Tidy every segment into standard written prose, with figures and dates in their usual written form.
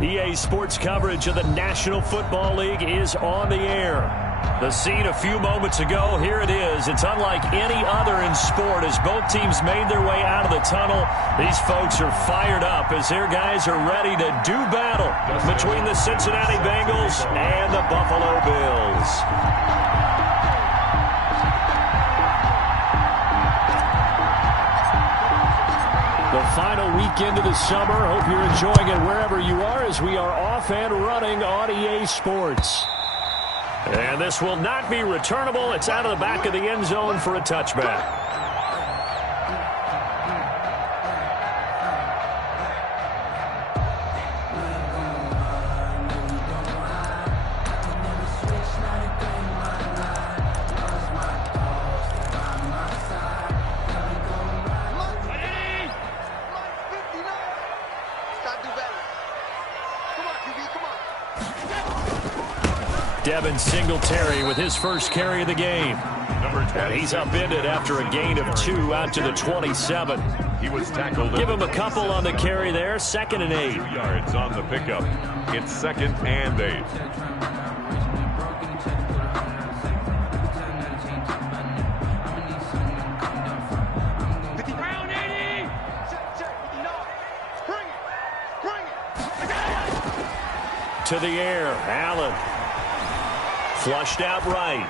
EA Sports coverage of the National Football League is on the air. The scene a few moments ago, here it is. It's unlike any other in sport as both teams made their way out of the tunnel. These folks are fired up as their guys are ready to do battle between the Cincinnati Bengals and the Buffalo Bills. The final weekend of the summer. Hope you're enjoying it wherever you are as we are off and running on EA Sports. And this will not be returnable. It's out of the back of the end zone for a touchback. Devin Singletary with his first carry of the game. And he's upended after a gain of 2 out to the 27. He was tackled. Give him a couple on the carry there. 2nd and 8. 2 yards on the pickup. It's 2nd and 8. To the air, Allen. Flushed out right.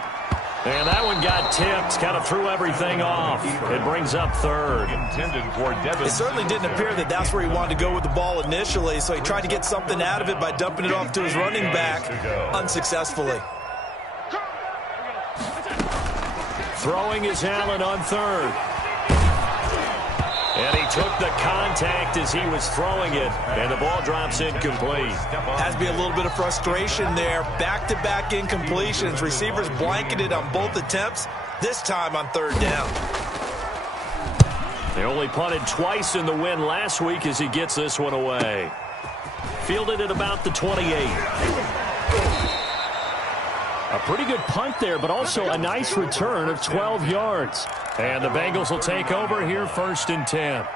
And that one got tipped. Kind of threw everything off. It brings up 3rd. Intended for Devin. It certainly didn't appear that that's where he wanted to go with the ball initially, so he tried to get something out of it by dumping it off to his running back unsuccessfully. Throwing is Allen on 3rd. And he took the contact as he was throwing it, and the ball drops incomplete. Has to be a little bit of frustration there. Back-to-back incompletions. Receivers blanketed on both attempts, this time on 3rd down. They only punted twice in the win last week as he gets this one away. Fielded at about the 28. A pretty good punt there, but also a nice return of 12 yards. And the Bengals will take over here 1st and 10.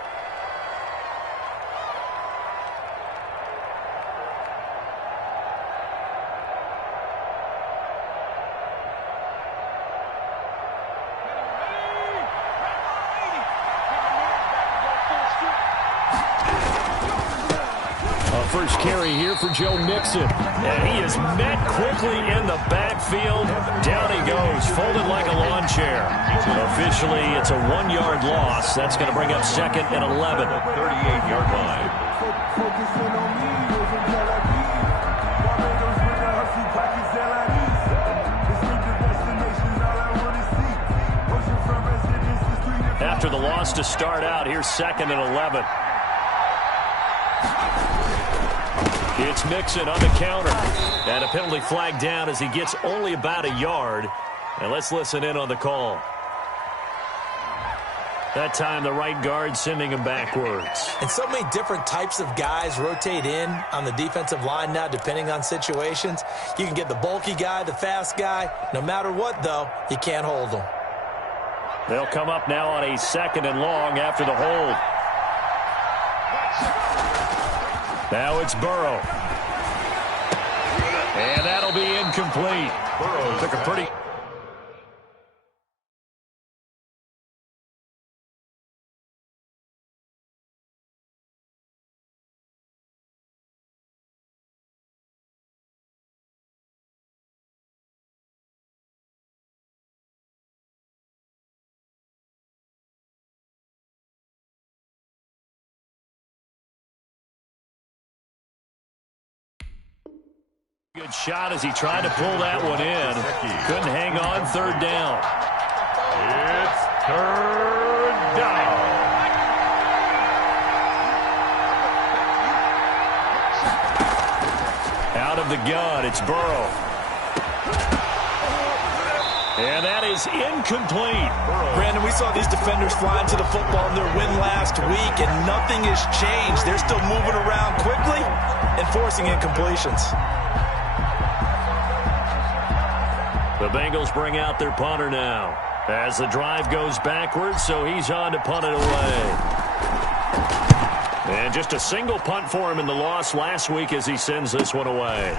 First carry here for Joe Mixon. And he is met quickly in the backfield. Down he goes, folded like a lawn chair. Officially, it's a 1-yard loss. That's going to bring up 2nd and 11. 38-yard line. After the loss to start out, here's 2nd and 11. It's Mixon on the counter. And a penalty flag down as he gets only about a yard. And let's listen in on the call. That time the right guard sending him backwards. And so many different types of guys rotate in on the defensive line now depending on situations. You can get the bulky guy, the fast guy. No matter what, though, you can't hold them. They'll come up now on a 2nd and long after the hold. Now it's Burrow. And that'll be incomplete. Burrow took a pretty... Good shot as he tried to pull that one in. Couldn't hang on. 3rd down. It's 3rd down. Out of the gun, it's Burrow. And that is incomplete. Brandon, we saw these defenders flying to the football in their win last week, and nothing has changed. They're still moving around quickly and forcing incompletions. The Bengals bring out their punter now as the drive goes backwards, so he's on to punt it away. And just a single punt for him in the loss last week as he sends this one away.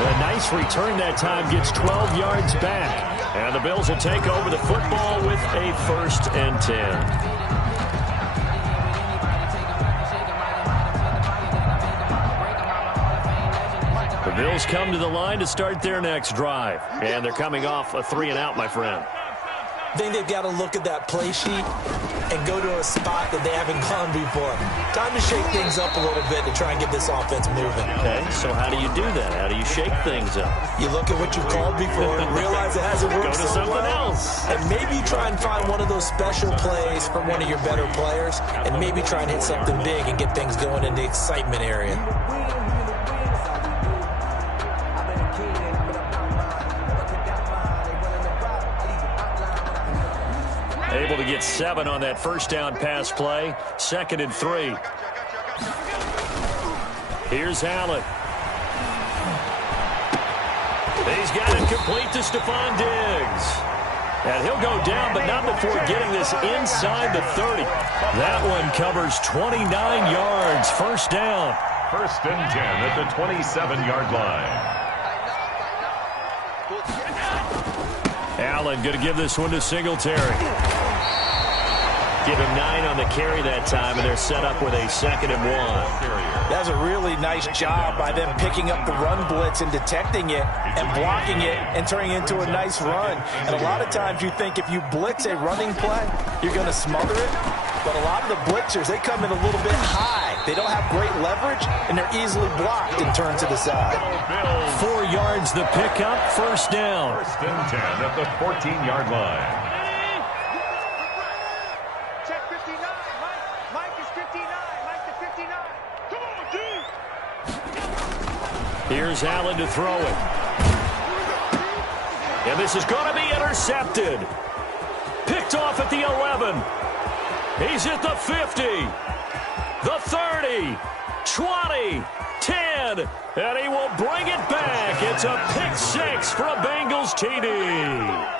A nice return that time, gets 12 yards back. And the Bills will take over the football with a 1st and 10. The Bills come to the line to start their next drive. And they're coming off a 3-and-out, my friend. I think they've got to look at that play sheet and go to a spot that they haven't gone before. Time to shake things up a little bit to try and get this offense moving. Okay, so how do you do that? How do you shake things up? You look at what you called before and realize it hasn't worked Go to so something well. else. And maybe try and find one of those special plays from one of your better players and maybe try and hit something big and get things going in the excitement area. Able to get 7 on that first down pass play. 2nd and 3. Here's Allen. He's got it complete to Stephon Diggs. And he'll go down, but not before getting this inside the 30. That one covers 29 yards. First down. 1st and 10 at the 27-yard line. Allen going to give this one to Singletary. Give him 9 on the carry that time, and they're set up with a 2nd and 1. That's a really nice job by them picking up the run blitz and detecting it and blocking it and turning it into a nice run. And a lot of times you think if you blitz a running play, you're going to smother it. But a lot of the blitzers, they come in a little bit high. They don't have great leverage, and they're easily blocked and turned to the side. 4 yards the pickup, first down. 1st and 10 at the 14-yard line. Here's Allen to throw it. And this is going to be intercepted. Picked off at the 11. He's at the 50. The 30. 20. 10. And he will bring it back. It's a pick 6 for a Bengals TD.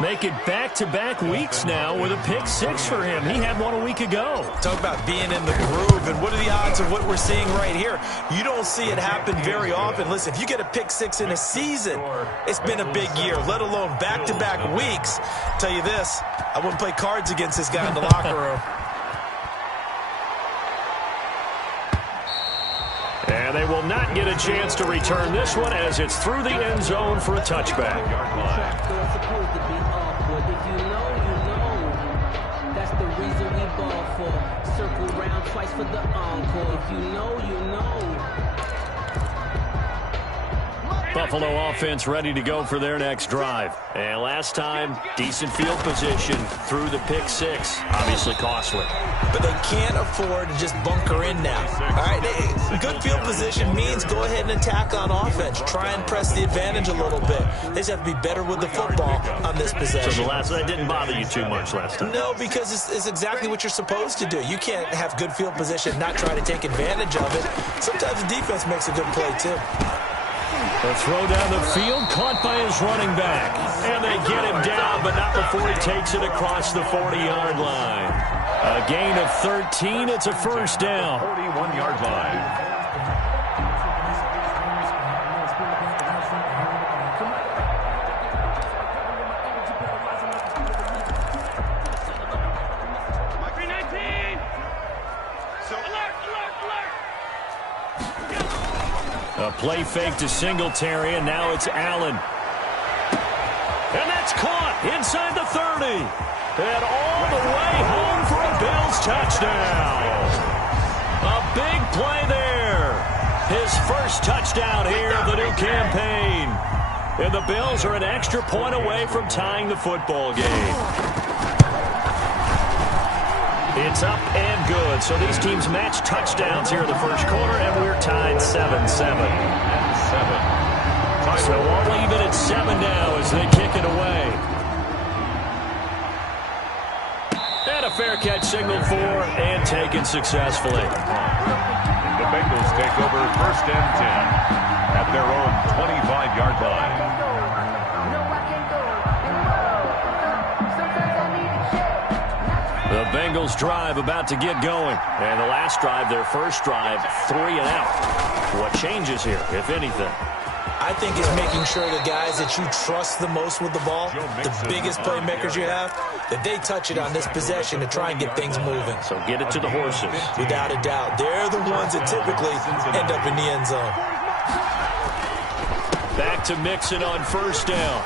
Make it back-to-back weeks now with a pick 6 for him. He had one a week ago. Talk about being in the groove, and what are the odds of what we're seeing right here? You don't see it happen very often. Listen, if you get a pick 6 in a season, it's been a big year, let alone back-to-back weeks. I'll tell you this, I wouldn't play cards against this guy in the locker room. And they will not get a chance to return this one as it's through the end zone for a touchback. For the encore. If you know, you know. Buffalo offense ready to go for their next drive. And last time, decent field position through the pick 6. Obviously costly. But they can't afford to just bunker in now. All right, good field position means go ahead and attack on offense. Try and press the advantage a little bit. They just have to be better with the football on this possession. So that didn't bother you too much last time? No, because it's exactly what you're supposed to do. You can't have good field position and not try to take advantage of it. Sometimes the defense makes a good play, too. The throw down the field, caught by his running back. And they get him down, but not before he takes it across the 40-yard line. A gain of 13, it's a first down. 41-yard line. A play fake to Singletary, and now it's Allen. And that's caught inside the 30. And all the way home for a Bills touchdown. A big play there. His first touchdown here of the new campaign. And the Bills are an extra point away from tying the football game. It's up and good. So these teams match touchdowns here in the first quarter, and we're tied 7-7. So all even at 7 now as they kick it away. And a fair catch signaled for and taken successfully. The Bengals take over 1st and 10 at their own 25-yard line. The Bengals drive about to get going. And the last drive, their first drive, 3 and out. What changes here, if anything? I think it's making sure the guys that you trust the most with the ball, the biggest playmakers you have, that they touch it on this possession to try and get things moving. So get it to the horses. Without a doubt. They're the ones that typically end up in the end zone. Back to Mixon on first down.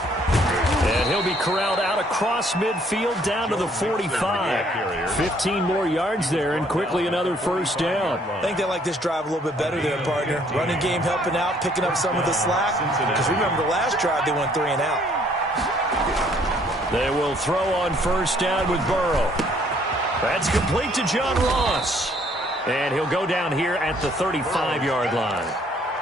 And he'll be corralled out across midfield down to the 45. 15 more yards there and quickly another first down. I think they like this drive a little bit better there, partner. Running game helping out, picking up some of the slack. Because remember, the last drive they went 3 and out. They will throw on first down with Burrow. That's complete to John Ross. And he'll go down here at the 35-yard line.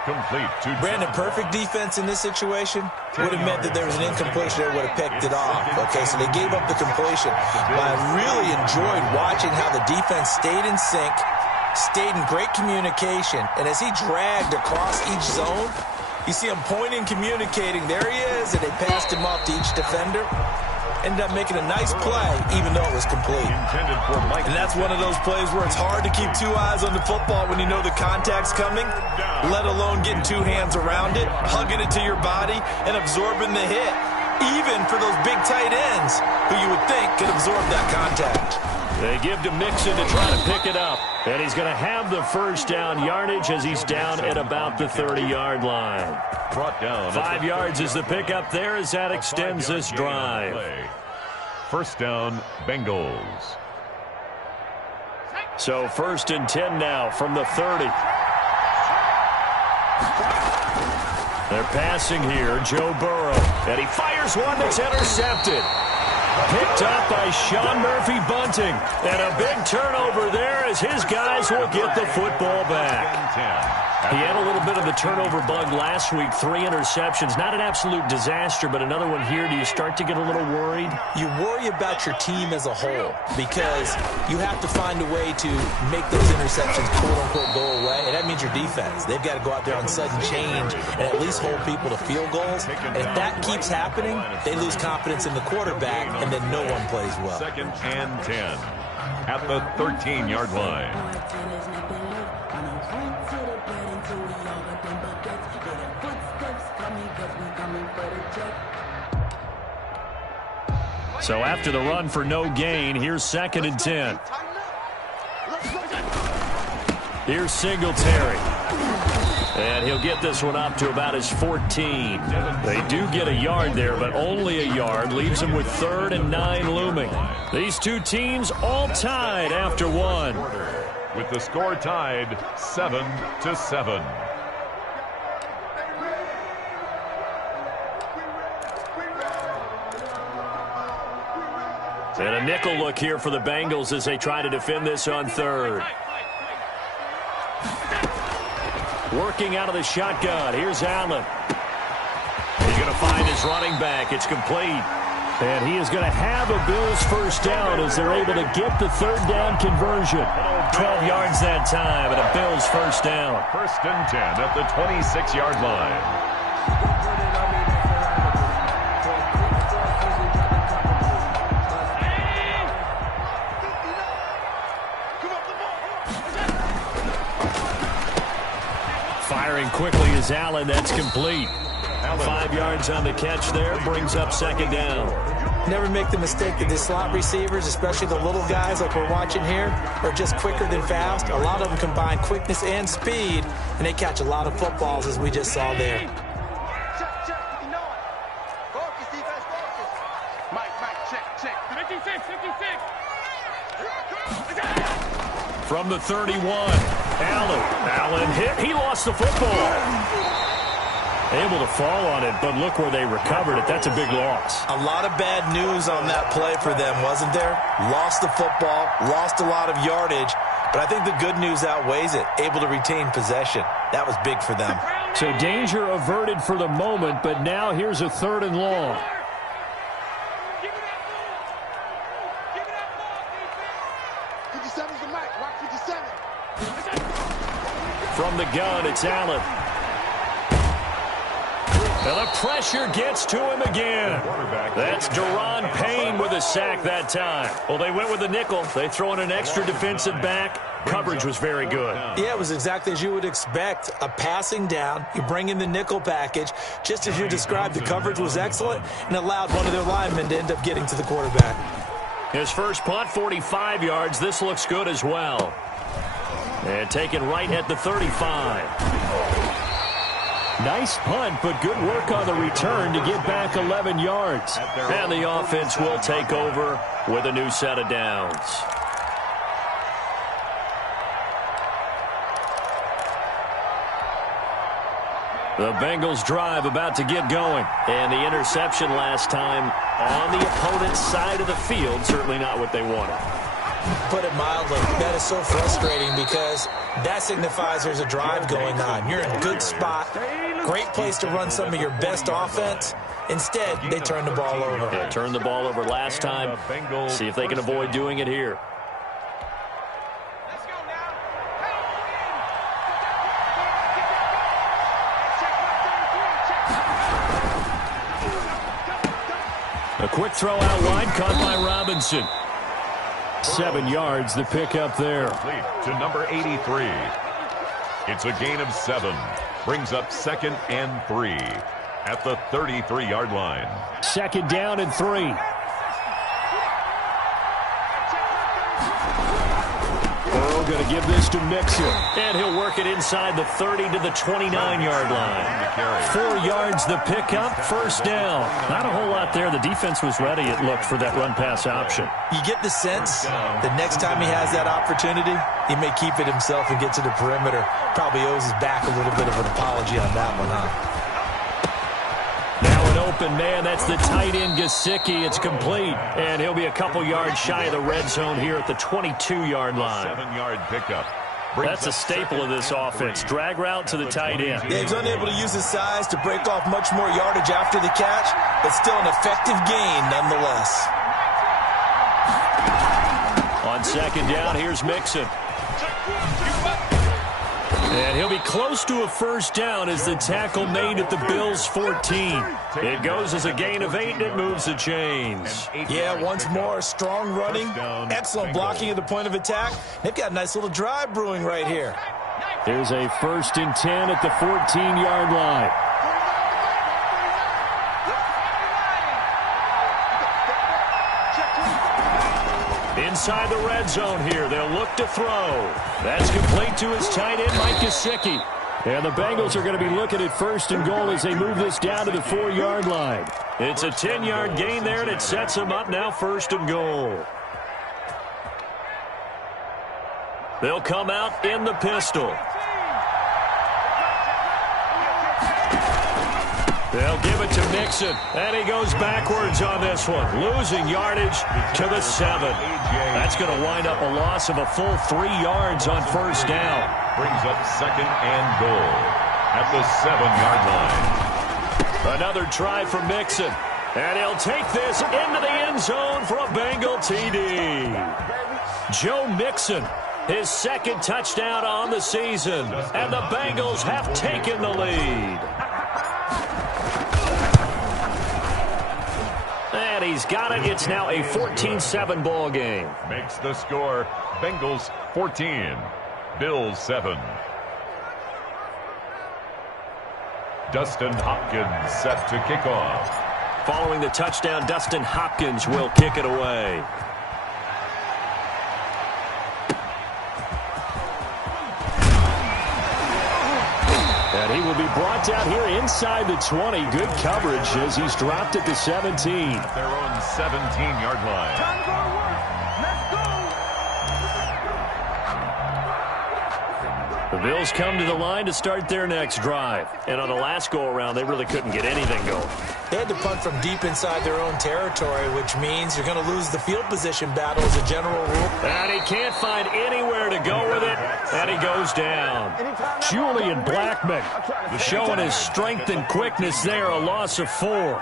Complete to Brandon, perfect defense in this situation would have meant that there was an incompletion that would have picked it off. Okay, so they gave up the completion. But I really enjoyed watching how the defense stayed in sync, stayed in great communication, and as he dragged across each zone, you see him pointing, communicating. There he is, and they passed him off to each defender. Ended up making a nice play, even though it was complete. And that's one of those plays where it's hard to keep 2 eyes on the football when you know the contact's coming, let alone getting 2 hands around it, hugging it to your body, and absorbing the hit, even for those big tight ends who you would think could absorb that contact. They give to Mixon to try to pick it up. And he's going to have the first down yardage as he's down at about the 30-yard line. Brought down 5 yards is the pickup there as that extends this drive. First down, Bengals. So 1st and 10 now from the 30. They're passing here, Joe Burrow. And he fires one that's intercepted. Picked up by Sean Murphy-Bunting. And a big turnover there as his guys will get the football back. He had a little bit of the turnover bug last week, 3 interceptions. Not an absolute disaster, but another one here. Do you start to get a little worried? You worry about your team as a whole because you have to find a way to make those interceptions quote-unquote go away, and that means your defense. They've got to go out there on sudden change and at least hold people to field goals. And if that keeps happening, they lose confidence in the quarterback, and then no one plays well. 2nd and 10 at the 13-yard line. So after the run for no gain, here's 2nd and 10. Here's Singletary. And he'll get this one up to about his 14. They do get a yard there, but only a yard. Leaves them with 3rd and 9 looming. These two teams all tied after one. With the score tied 7-7. And a nickel look here for the Bengals as they try to defend this on 3rd. Working out of the shotgun. Here's Allen. He's going to find his running back. It's complete. And he is going to have a Bills first down as they're able to get the 3rd down conversion. 12 yards that time and a Bills first down. 1st and 10 at the 26-yard line. Firing quickly is Allen. That's complete. 5 yards on the catch there. Brings up 2nd down. Never make the mistake that the slot receivers, especially the little guys like we're watching here, are just quicker than fast. A lot of them combine quickness and speed, and they catch a lot of footballs as we just saw there. From the 31, Allen hit. He lost the football. Able to fall on it, but look where they recovered it. That's a big loss. A lot of bad news on that play for them, wasn't there? Lost the football, lost a lot of yardage, but I think the good news outweighs it. Able to retain possession. That was big for them. So danger averted for the moment, but now here's a 3rd and long. From the gun, it's Allen. And the pressure gets to him again. That's Daron Payne with a sack that time. Well, they went with the nickel. They throw in an extra defensive back. Coverage was very good. Yeah, it was exactly as you would expect. A passing down, you bring in the nickel package. Just as you described, the coverage was excellent and allowed one of their linemen to end up getting to the quarterback. His first punt, 45 yards. This looks good as well. And taken right at the 35. Nice punt, but good work on the return to get back 11 yards. And the offense will take over with a new set of downs. The Bengals drive about to get going. And the interception last time on the opponent's side of the field, certainly not what they wanted. Put it mildly, that is so frustrating because that signifies there's a drive going on. You're in a good spot, great place to run some of your best offense. Instead, they turn the ball over. Yeah, turned the ball over last time. See if they can avoid doing it here. A quick throw out wide, caught by Robinson. 7 yards, the pickup there. To number 83. It's a gain of 7. Brings up 2nd and 3 at the 33-yard line. 2nd down and 3. Burrow going to give this to Mixon. And he'll work it inside the 30 to the 29-yard line. 4 yards the pickup, 1st down. Not a whole lot there. The defense was ready, it looked, for that run-pass option. You get the sense the next time he has that opportunity, he may keep it himself and get to the perimeter. Probably owes his back a little bit of an apology on that one, huh? Now an open man. That's the tight end, Gesicki. It's complete. And he'll be a couple yards shy of the red zone here at the 22-yard line. 7-yard pickup. That's a staple of this offense. Drag route to the tight end. Yeah, he's unable to use his size to break off much more yardage after the catch, but still an effective gain nonetheless. On 2nd down, here's Mixon. And he'll be close to a 1st down as the tackle made at the Bills' 14. It goes as a gain of 8, and it moves the chains. Yeah, once more, strong running, excellent blocking at the point of attack. They've got a nice little drive brewing right here. There's a 1st and 10 at the 14-yard line. Inside the red zone here. They'll look to throw. That's complete to his tight end, Mike Gesicki. And the Bengals are going to be looking at 1st and goal as they move this down to the 4-yard line. It's a 10-yard gain there, and it sets them up now 1st and goal. They'll come out in the pistol. They'll give it to Mixon, and he goes backwards on this one, losing yardage to the 7. That's going to wind up a loss of a full 3 yards on 1st down. Brings up 2nd and goal at the 7-yard line. Another try for Mixon, and he'll take this into the end zone for a Bengal TD. Joe Mixon, his 2nd touchdown on the season, and the Bengals have taken the lead. And he's got it. It's now a 14-7 ball game. Makes the score Bengals 14, Bills 7. Dustin Hopkins set to kick off. Following the touchdown, Dustin Hopkins will kick it away. And he will be brought down here inside the 20. Good coverage as he's dropped at the 17. Their own 17-yard line. Time for work. Let's go. The Bills come to the line to start their next drive. And on the last go-around, they really couldn't get anything going. They had to punt from deep inside their own territory, which means you're going to lose the field position battle as a general rule. And he can't find anywhere to go with it, and he goes down. Julian Blackman showing his strength and quickness there, a loss of 4.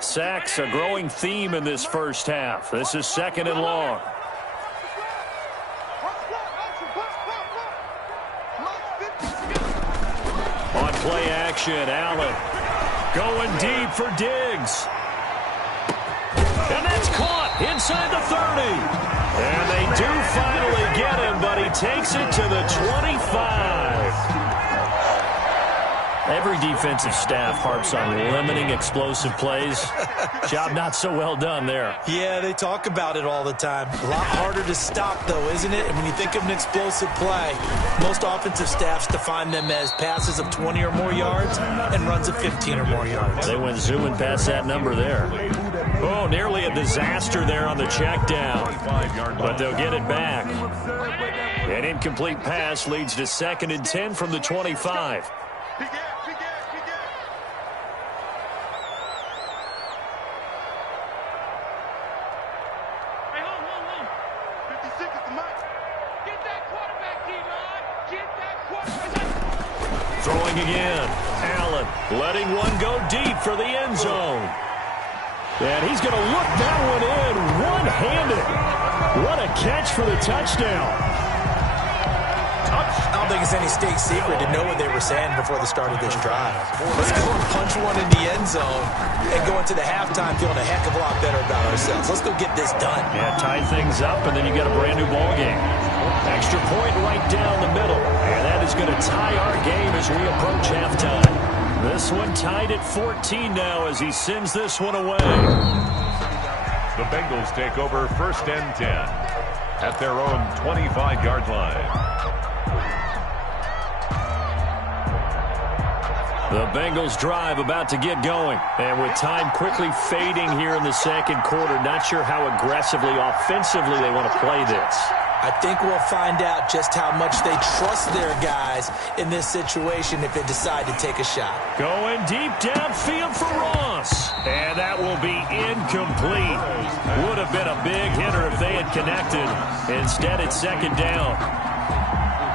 Sacks, a growing theme in this first half. This is 2nd and long. play action. Allen going deep for Diggs. And that's caught inside the 30. And they do finally get him, but he takes it to the 25. Every defensive staff harps on limiting explosive plays. Job not so well done there. Yeah, they talk about it all the time. A lot harder to stop, though, isn't it? And when you think of an explosive play, most offensive staffs define them as passes of 20 or more yards and runs of 15 or more yards. They went zooming past that number there. Oh, nearly a disaster there on the check down. But they'll get it back. An incomplete pass leads to 2nd and 10 from the 25. Throwing again. Allen letting one go deep for the end zone. And he's going to look that one in one-handed. What a catch for the touchdown. I don't think it's any state secret to know what they were saying before the start of this drive. Let's go and punch one in the end zone and go into the halftime feeling a heck of a lot better about ourselves. Let's go get this done. Yeah, tie things up, and then you get a brand-new ball game. Extra point right down the middle. And that is going to tie our game as we approach halftime. This one tied at 14 now as he sends this one away. The Bengals take over 1st and 10 at their own 25-yard line. The Bengals drive about to get going. And with time quickly fading here in the 2nd quarter, not sure how aggressively, offensively they want to play this. I think we'll find out just how much they trust their guys in this situation if they decide to take a shot. Going deep downfield for Ross. And that will be incomplete. Would have been a big hitter if they had connected. Instead, it's 2nd down.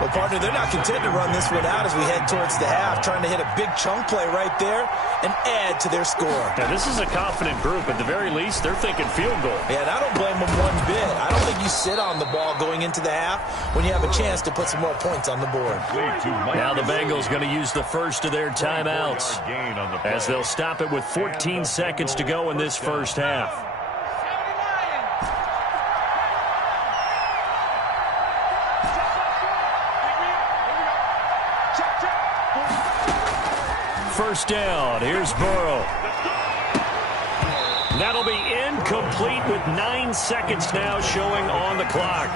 Well, partner, they're not content to run this one out as we head towards the half, trying to hit a big chunk play right there and add to their score. Now, this is a confident group. At the very least, they're thinking field goal. Yeah, and I don't blame them one bit. I don't think you sit on the ball going into the half when you have a chance to put some more points on the board. Now the Bengals going to use the first of their timeouts as they'll stop it with 14 seconds to go in this first half. First down. Here's Burrow. That'll be incomplete with 9 seconds now showing on the clock.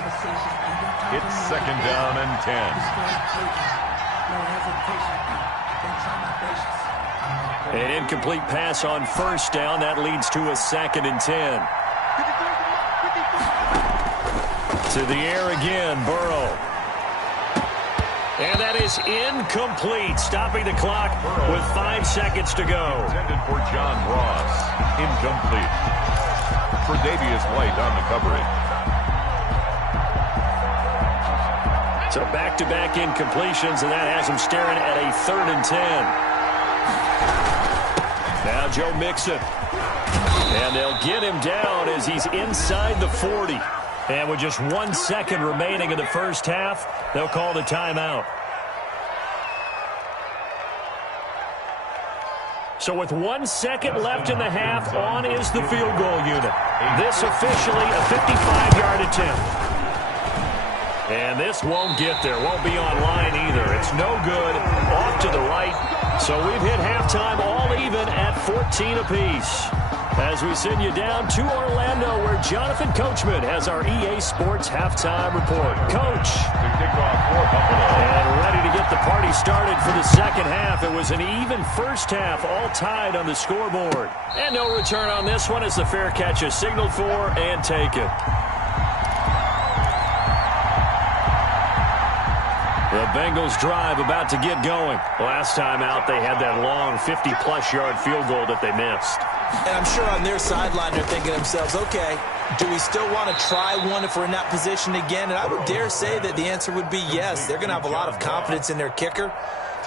It's 2nd down and 10. An incomplete pass on 1st down. That leads to a 2nd and 10. To the air again, Burrow. And that is incomplete, stopping the clock with 5 seconds to go. Intended for John Ross. Incomplete. For Davius White on the coverage. So back-to-back incompletions, and that has him staring at a 3rd and 10. Now Joe Mixon. And they'll get him down as he's inside the 40. And with just 1 second remaining in the first half, they'll call the timeout. So with 1 second left in the half, on is the field goal unit. This officially a 55-yard attempt. And this won't get there, won't be on line either. It's no good, off to the right. So we've hit halftime all even at 14 apiece. As we send you down to Orlando, where Jonathan Coachman has our EA Sports Halftime Report. Coach. And ready to get the party started for the second half. It was an even first half, all tied on the scoreboard. And no return on this one as the fair catch is signaled for and taken. The Bengals drive about to get going. Last time out, they had that long 50-plus yard field goal that they missed. And I'm sure on their sideline they're thinking to themselves, okay, do we still want to try one if we're in that position again? And I would dare say that the answer would be yes. They're going to have a lot of confidence in their kicker.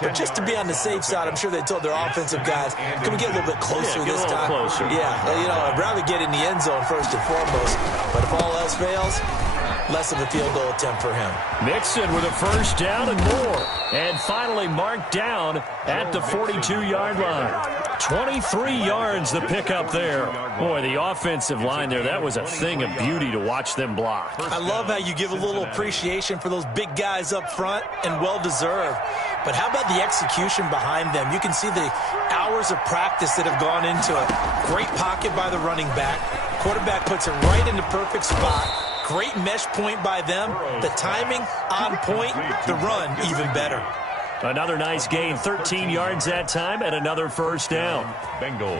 But just to be on the safe side, I'm sure they told their offensive guys, can we get a little bit closer this time? Closer. Yeah, you know, I'd rather get in the end zone first and foremost. But if all else fails, less of a field goal attempt for him. Mixon with a first down and more. And finally marked down at the 42-yard line. 23 yards the pickup there. Boy, the offensive line there, that was a thing of beauty to watch them block. I love how you give a little appreciation for those big guys up front, and well-deserved. But how about the execution behind them? You can see the hours of practice that have gone into it. Great pocket by the running back. Quarterback puts it right in the perfect spot. Great mesh point by them. The timing on point. The run even better. Another nice gain, 13 yards that time, and another first down. Bengals.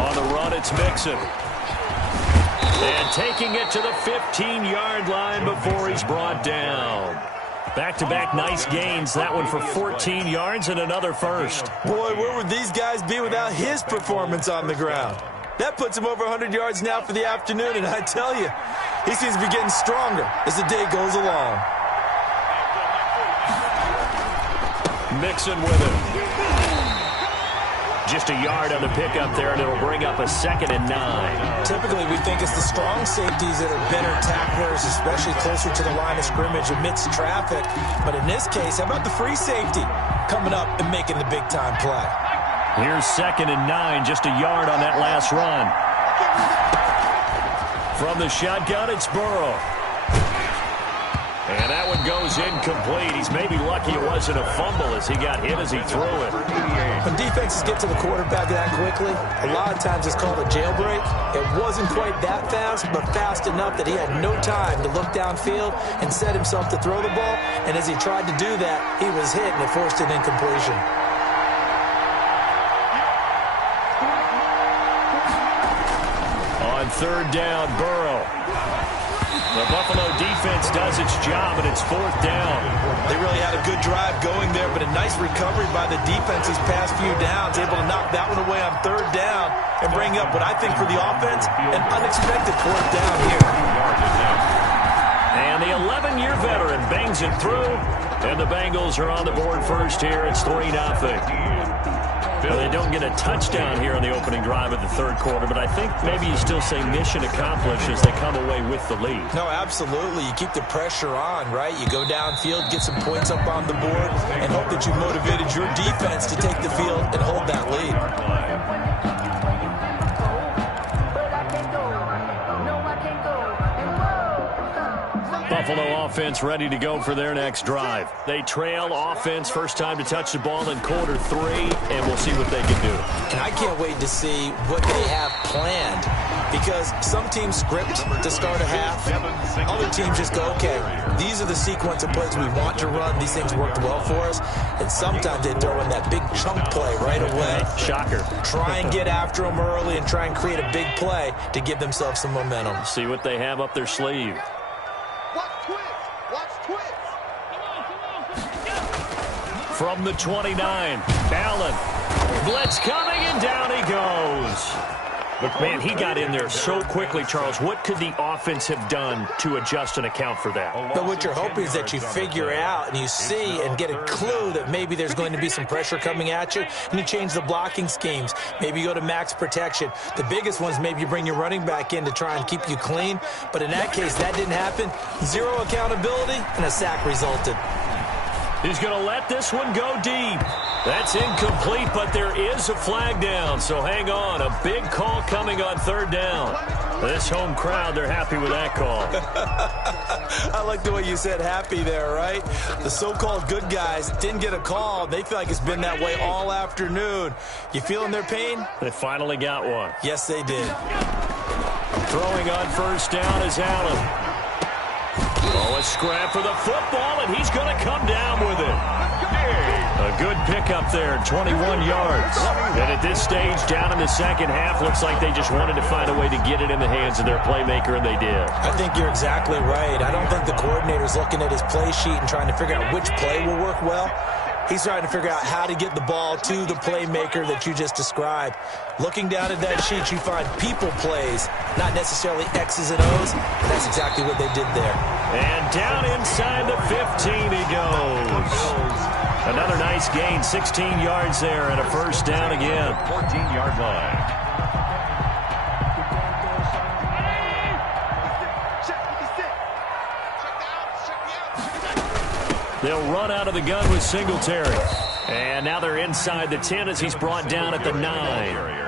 On the run, it's Mixon. And taking it to the 15-yard line before he's brought down. Back-to-back nice gains. That one for 14 yards and another first. Boy, where would these guys be without his performance on the ground? That puts him over 100 yards now for the afternoon, and I tell you, he seems to be getting stronger as the day goes along. Mixon with it. Just a yard on the pickup there, and it'll bring up a 2nd and 9. Typically, we think it's the strong safeties that are better tacklers, especially closer to the line of scrimmage amidst traffic. But in this case, how about the free safety coming up and making the big-time play? Here's 2nd and 9, just a yard on that last run. From the shotgun, it's Burrow. And that one goes incomplete. He's maybe lucky it wasn't a fumble as he got hit as he threw it. When defenses get to the quarterback that quickly, a lot of times it's called a jailbreak. It wasn't quite that fast, but fast enough that he had no time to look downfield and set himself to throw the ball. And as he tried to do that, he was hit and it forced an incompletion. On 3rd down, Burrow. The Buffalo defense does its job, and it's 4th down. They really had a good drive going there, but a nice recovery by the defense these past few downs, able to knock that one away on 3rd down and bring up what I think for the offense, an unexpected 4th down here. And the 11-year veteran bangs it through, and the Bengals are on the board first here. It's 3-0. Well, they don't get a touchdown here on the opening drive of the 3rd quarter, but I think maybe you still say mission accomplished as they come away with the lead. No, absolutely. You keep the pressure on, right? You go downfield, get some points up on the board, and hope that you motivated your defense to take the field and hold that lead. Buffalo offense ready to go for their next drive. They trail offense, first time to touch the ball in quarter 3, and we'll see what they can do. And I can't wait to see what they have planned, because some teams script to start a half. Other teams just go, okay, these are the sequence of plays we want to run. These things worked well for us. And sometimes they throw in that big chunk play right away. Shocker. Try and get after them early and try and create a big play to give themselves some momentum. See what they have up their sleeve. From the 29, Allen. Blitz coming, and down he goes. But, man, he got in there so quickly, Charles. What could the offense have done to adjust and account for that? But what you're hoping is that you figure out and you see and get a clue that maybe there's going to be some pressure coming at you, and you change the blocking schemes. Maybe you go to max protection. The biggest ones, maybe you bring your running back in to try and keep you clean. But in that case, that didn't happen. Zero accountability, and a sack resulted. He's going to let this one go deep. That's incomplete, but there is a flag down, so hang on. A big call coming on 3rd down. This home crowd, they're happy with that call. I like the way you said happy there, right? The so-called good guys didn't get a call. They feel like it's been that way all afternoon. You feeling their pain? They finally got one. Yes, they did. Throwing on 1st down is Allen. Oh, a scrap for the football, and he's going to come down with it. A good pickup there, 21 yards. And at this stage, down in the second half, looks like they just wanted to find a way to get it in the hands of their playmaker, and they did. I think you're exactly right. I don't think the coordinator's looking at his play sheet and trying to figure out which play will work well. He's trying to figure out how to get the ball to the playmaker that you just described. Looking down at that sheet, you find people plays, not necessarily X's and O's. And that's exactly what they did there. And down inside the 15 he goes. Another nice gain, 16 yards there, and a first down again. 14-yard line. They'll run out of the gun with Singletary. And now they're inside the 10 as he's brought down at the 9.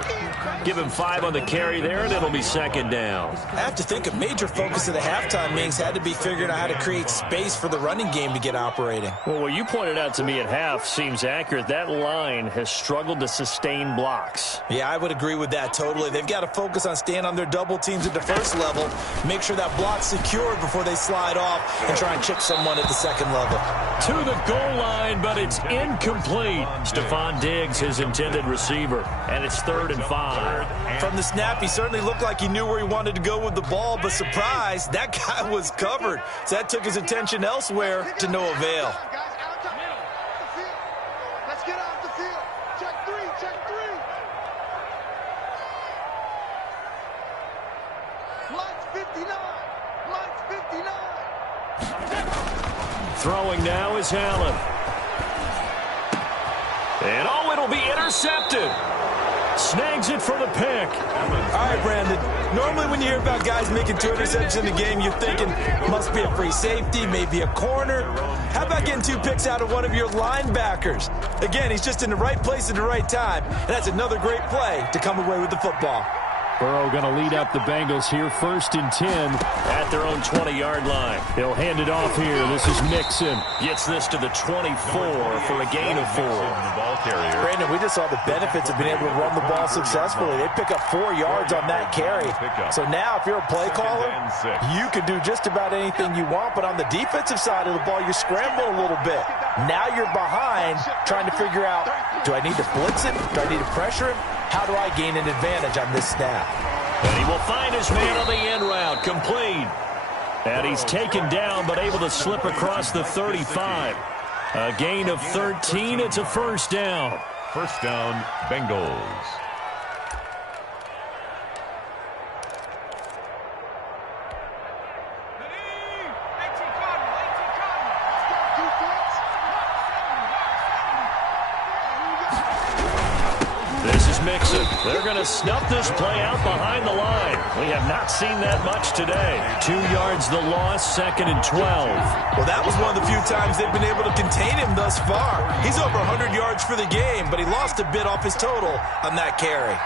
Give him 5 on the carry there, and it'll be second down. I have to think a major focus of the halftime meetings had to be figuring out how to create space for the running game to get operating. Well, what you pointed out to me at half seems accurate. That line has struggled to sustain blocks. Yeah, I would agree with that totally. They've got to focus on staying on their double teams at the first level, make sure that block's secured before they slide off and try and chip someone at the second level. To the goal line, but it's incomplete. Stephon Diggs, his intended receiver, and it's 3rd and 5. From the snap, he certainly looked like he knew where he wanted to go with the ball, but surprise, that guy was covered. So that took his attention elsewhere to no avail. Let's get off the field. Check 3, check 3. Mike's 59. Mike's 59. Throwing now is Allen. And oh, it'll be intercepted. Snags it for the pick. All right, Brandon. Normally when you hear about guys making 2 interceptions in the game, you're thinking must be a free safety, maybe a corner. How about getting 2 picks out of one of your linebackers? Again, he's just in the right place at the right time. And that's another great play to come away with the football. Burrow going to lead up the Bengals here, 1st and 10 at their own 20-yard line. He'll hand it off here. This is Mixon. Gets this to the 24 for a gain of 4. Brandon, we just saw the benefits of being able to run the ball successfully. They pick up 4 yards on that carry. So now if you're a play caller, you can do just about anything you want. But on the defensive side of the ball, you're scrambling a little bit. Now you're behind trying to figure out, do I need to blitz him? Do I need to pressure him? How do I gain an advantage on this snap? And he will find his man on the end route, complete. And he's taken down, but able to slip across the 35. A gain of 13, it's a first down. First down, Bengals. Mixon. They're going to snuff this play out behind the line. We have not seen that much today. 2 yards the loss, 2nd and 12. Well, that was one of the few times they've been able to contain him thus far. He's over 100 yards for the game, but he lost a bit off his total on that carry.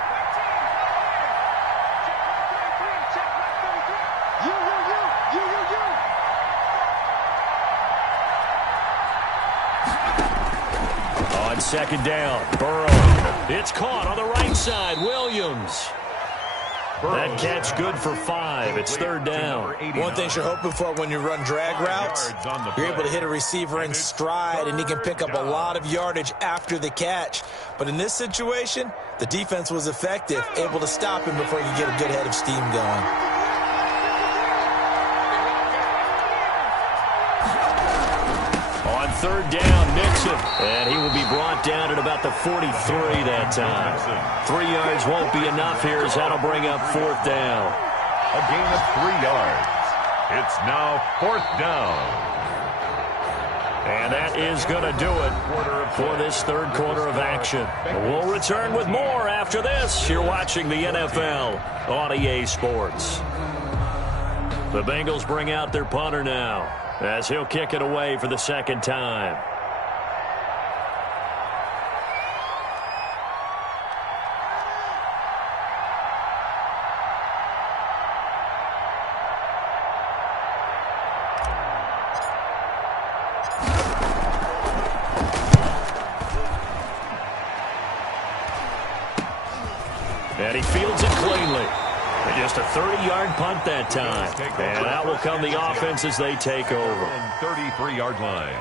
On 2nd down, Burrow. It's caught on the right side. Williams. That catch good for 5. It's 3rd down. One thing you're hoping for when you run drag routes, you're able to hit a receiver in stride, and he can pick up a lot of yardage after the catch. But in this situation, the defense was effective, able to stop him before he could get a good head of steam going. On 3rd down, Mixon. And he will be brought down at about the 43 that time. 3 yards won't be enough here as that'll bring up 4th down. A gain of 3 yards. It's now 4th down. And that is going to do it for this 3rd quarter of action. We'll return with more after this. You're watching the NFL on EA Sports. The Bengals bring out their punter now as he'll kick it away for the 2nd time. And he fields it cleanly. And just a 30-yard punt that time. And out will come the offense as they take over. 33-yard line.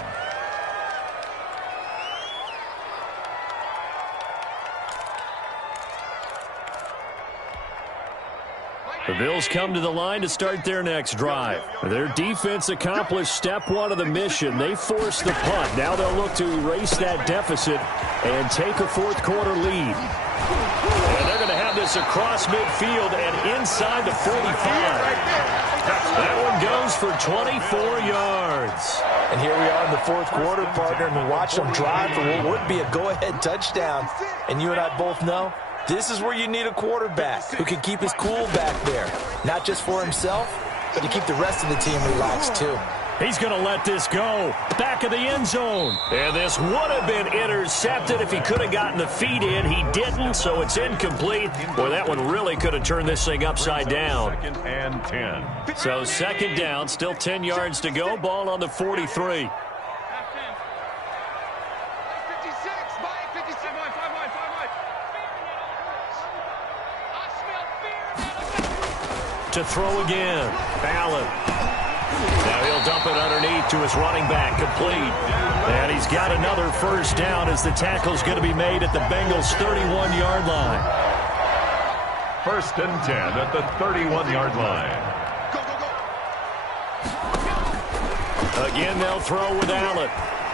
The Bills come to the line to start their next drive. Their defense accomplished step 1 of the mission. They forced the punt. Now they'll look to erase that deficit and take a 4th quarter lead. And they're going to have this across midfield and inside the 45. That one goes for 24 yards. And here we are in the fourth quarter, partner, and watch them drive for what would be a go-ahead touchdown. And you and I both know this is where you need a quarterback who can keep his cool back there, not just for himself, but to keep the rest of the team relaxed too. He's going to let this go. Back of the end zone. And this would have been intercepted if he could have gotten the feet in. He didn't, so it's incomplete. Boy, that one really could have turned this thing upside down. Second and 10. So second down, still 10 yards to go. Ball on the 43. To throw again. Allen. Now he'll dump it underneath to his running back, complete. And he's got another first down as the tackle's going to be made at the Bengals' 31-yard line. First and 10 at the 31-yard line. Again, they'll throw with Allen.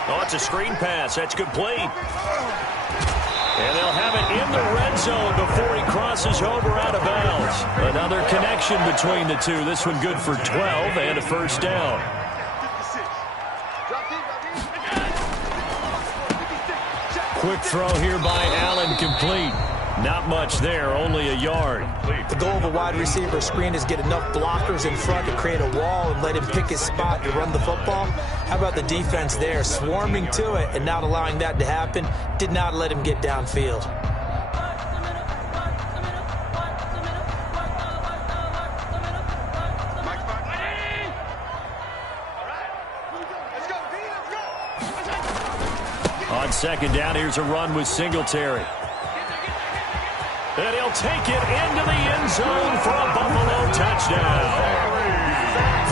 Oh, it's a screen pass. That's complete. And they'll have it in the red zone before he crosses over out of bounds. Another connection between the two. This one good for 12 and a first down. Quick throw here by Allen, complete. Not much there, only a yard. The goal of a wide receiver screen is get enough blockers in front to create a wall and let him pick his spot to run the football. How about the defense there, swarming to it and not allowing that to happen? Did not let him get downfield. On second down, here's a run with Singletary. And he'll take it into the end zone for a Buffalo touchdown.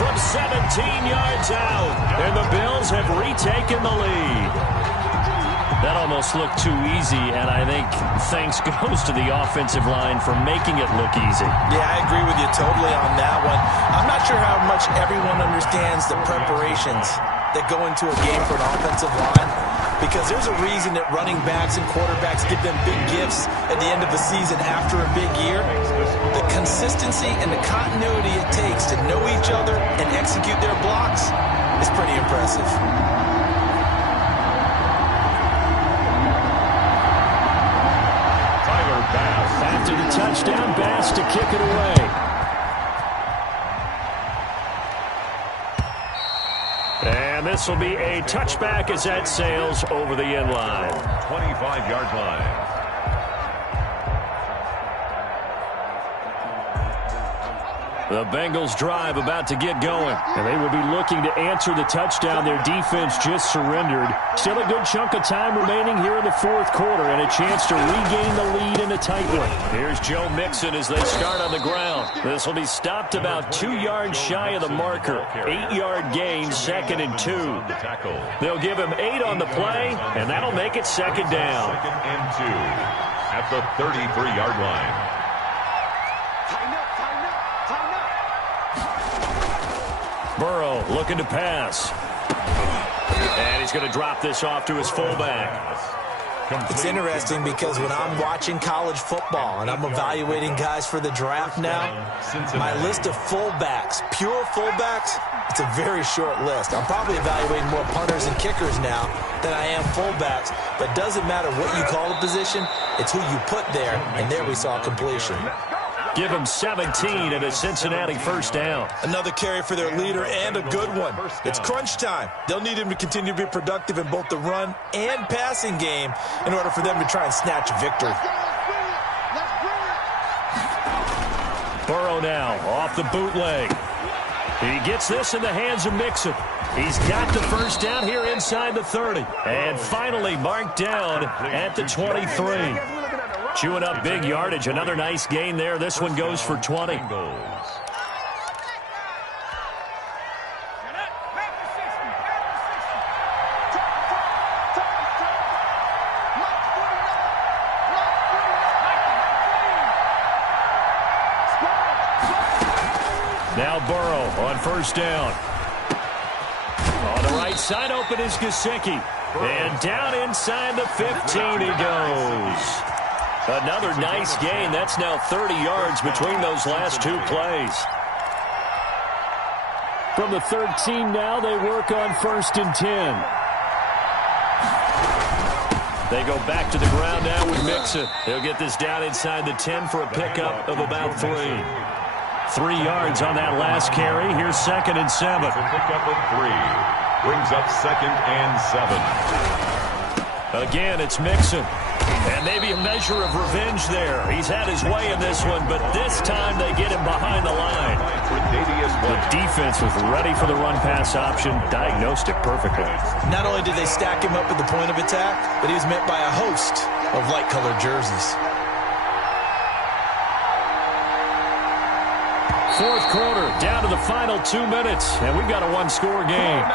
From 17 yards out, and the Bills have retaken the lead. That almost looked too easy, and I think thanks goes to the offensive line for making it look easy. Yeah, I agree with you totally on that one. I'm not sure how much everyone understands the preparations that go into a game for an offensive line, because there's a reason that running backs and quarterbacks give them big gifts at the end of the season after a big year. The consistency and the continuity it takes to know each other and execute their blocks is pretty impressive. After the touchdown, Bass to kick it away. And this will be a touchback as that sails over the end line. 25-yard line. The Bengals drive about to get going, and they will be looking to answer the touchdown their defense just surrendered. Still a good chunk of time remaining here in the fourth quarter and a chance to regain the lead in a tight one. Here's Joe Mixon as they start on the ground. This will be stopped about 2 yards shy of the marker. 8-yard gain, second and 2. They'll give him 8 on the play, and that'll make it second down. Second and 2 at the 33-yard line. Burrow looking to pass. And he's going to drop this off to his fullback. It's interesting because when I'm watching college football and I'm evaluating guys for the draft now, my list of fullbacks, pure fullbacks, it's a very short list. I'm probably evaluating more punters and kickers now than I am fullbacks, but it doesn't matter what you call a position, it's who you put there, and there we saw completion. Give him 17 and a Cincinnati first down. Another carry for their leader and a good one. It's crunch time. They'll need him to continue to be productive in both the run and passing game in order for them to try and snatch a victory. Burrow now off the bootleg. He gets this in the hands of Mixon. He's got the first down here inside the 30. And finally marked down at the 23. Chewing up big yardage. Another nice gain there. This one goes for 20. Now Burrow on first down. On the right side open is Gesicki. And down inside the 15 he goes. Another nice gain. That's now 30 yards between those last two plays. From the 13 now, they work on 1st and 10. They go back to the ground now with Mixon. He'll get this down inside the 10 for a pickup of about 3. 3 yards on that last carry. Here's 2nd and 7. A pickup of 3. Brings up 2nd and 7. Again, it's Mixon. And maybe a measure of revenge there. He's had his way in this one, but this time they get him behind the line. The defense was ready for the run-pass option, diagnosed it perfectly. Not only did they stack him up at the point of attack, but he was met by a host of light-colored jerseys. 4th quarter, down to the final 2 minutes, and we've got a one-score game.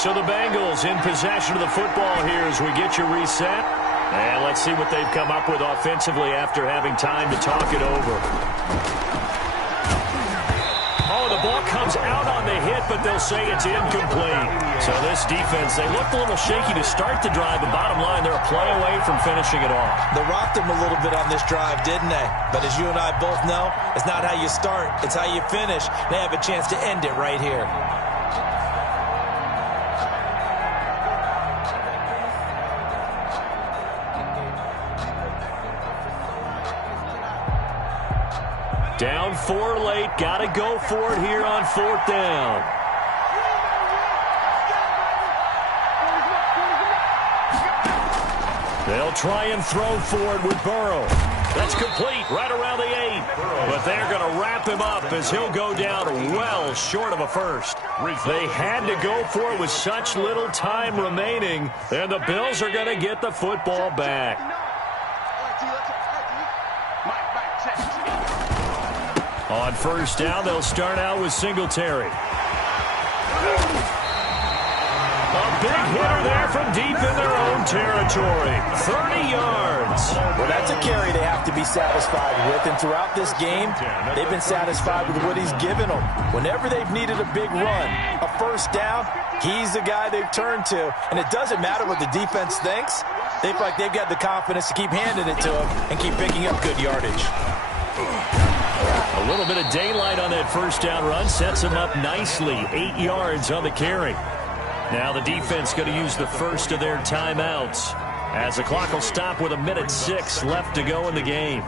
So the Bengals in possession of the football here as we get you reset. And let's see what they've come up with offensively after having time to talk it over. Oh, the ball comes out on the hit, but they'll say it's incomplete. So this defense, they looked a little shaky to start the drive, but bottom line, they're a play away from finishing it off. They rocked them a little bit on this drive, didn't they? But as you and I both know, it's not how you start, it's how you finish. They have a chance to end it right here. Down 4 late, got to go for it here on 4th down. They'll try and throw for it with Burrow. That's complete right around the 8. But they're going to wrap him up as he'll go down well short of a first. They had to go for it with such little time remaining, and the Bills are going to get the football back. On 1st down, they'll start out with Singletary. A big hitter there from deep in their own territory. 30 yards. Well, that's a carry they have to be satisfied with. And throughout this game, they've been satisfied with what he's given them. Whenever they've needed a big run, a 1st down, he's the guy they've turned to. And it doesn't matter what the defense thinks. They feel like they've got the confidence to keep handing it to him and keep picking up good yardage. A little bit of daylight on that 1st down run sets them up nicely. 8 yards on the carry. Now the defense going to use the first of their timeouts as the clock will stop with 1:06 left to go in the game.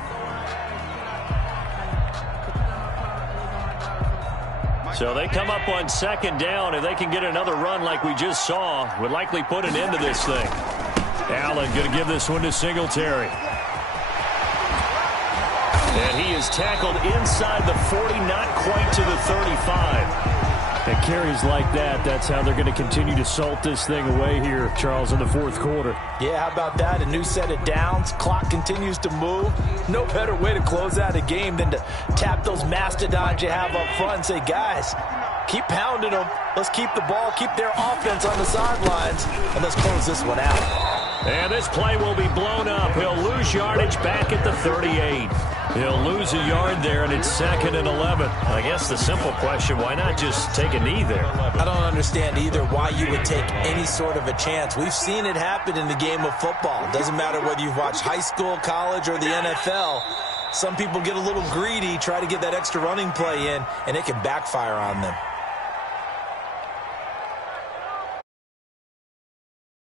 So they come up on 2nd down. If they can get another run like we just saw, would likely put an end to this thing. Allen going to give this one to Singletary. And he is tackled inside the 40, not quite to the 35. And carries like that, that's how they're going to continue to salt this thing away here, Charles, in the 4th quarter. Yeah, how about that? A new set of downs. Clock continues to move. No better way to close out a game than to tap those mastodons you have up front and say, guys, keep pounding them. Let's keep the ball, keep their offense on the sidelines, and let's close this one out. And this play will be blown up. He'll lose yardage back at the 38. He'll lose a yard there, and it's 2nd and 11. I guess the simple question, why not just take a knee there? I don't understand either why you would take any sort of a chance. We've seen it happen in the game of football. It doesn't matter whether you've watched high school, college, or the NFL. Some people get a little greedy, try to get that extra running play in, and it can backfire on them.